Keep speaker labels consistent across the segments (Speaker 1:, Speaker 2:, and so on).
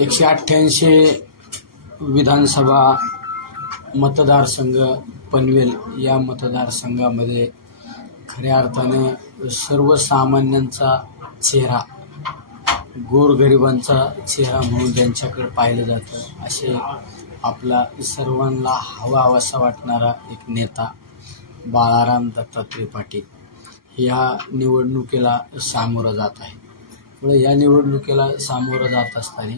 Speaker 1: एकशे अठ्ठ्याऐंशी विधानसभा मतदारसंघ पनवेल या मतदारसंघामध्ये खऱ्या अर्थाने सर्वसामान्यांचा चेहरा गोरगरिबांचा चेहरा म्हणून ज्यांच्याकडे पाहिलं जातं असे आपला सर्वांना हवा हवासा वाटणारा एक नेता बाळाराम दत्तात्रय पाटील. या निवडणुकीला सामोरं जात आहे. त्यामुळे या निवडणुकीला सामोरं जात असताना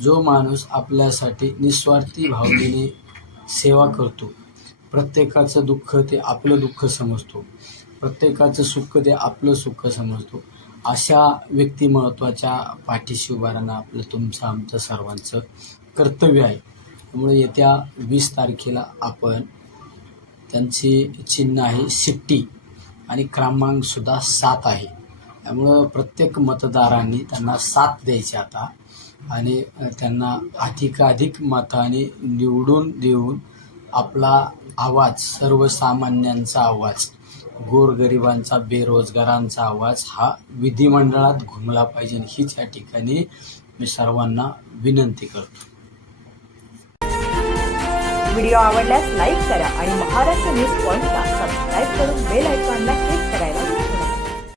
Speaker 1: जो माणूस आपल्यासाठी निस्वार्थी भावनेने सेवा करतो प्रत्येकाचं दुःख ते आपलं दुःख समजतो प्रत्येकाचं सुख ते आपलं सुख समजतो अशा व्यक्तिमत्वाच्या पाठीशी उभा राहणं आपलं तुमचं आमचं सर्वांचं कर्तव्य आहे. त्यामुळे येत्या वीस तारखेला आपण त्यांची चिन्ह आहे सिट्टी आणि क्रमांकसुद्धा सात आहे. त्यामुळं प्रत्येक मतदारांनी त्यांना साथ द्यायची आता. आणि त्यांना अधिकाधिक मताने निवडून देऊन आपला आवाज सर्वसामान्यांचा आवाज गोरगरिबांचा बेरोजगारांचा आवाज हा विधिमंडळात घुमला पाहिजे. हीच या ठिकाणी मी सर्वांना विनंती करतो.
Speaker 2: व्हिडिओ आवडल्यास लाईक करा आणि महाराष्ट्र न्यूज पॉइंटला सबस्क्राईब करून बेल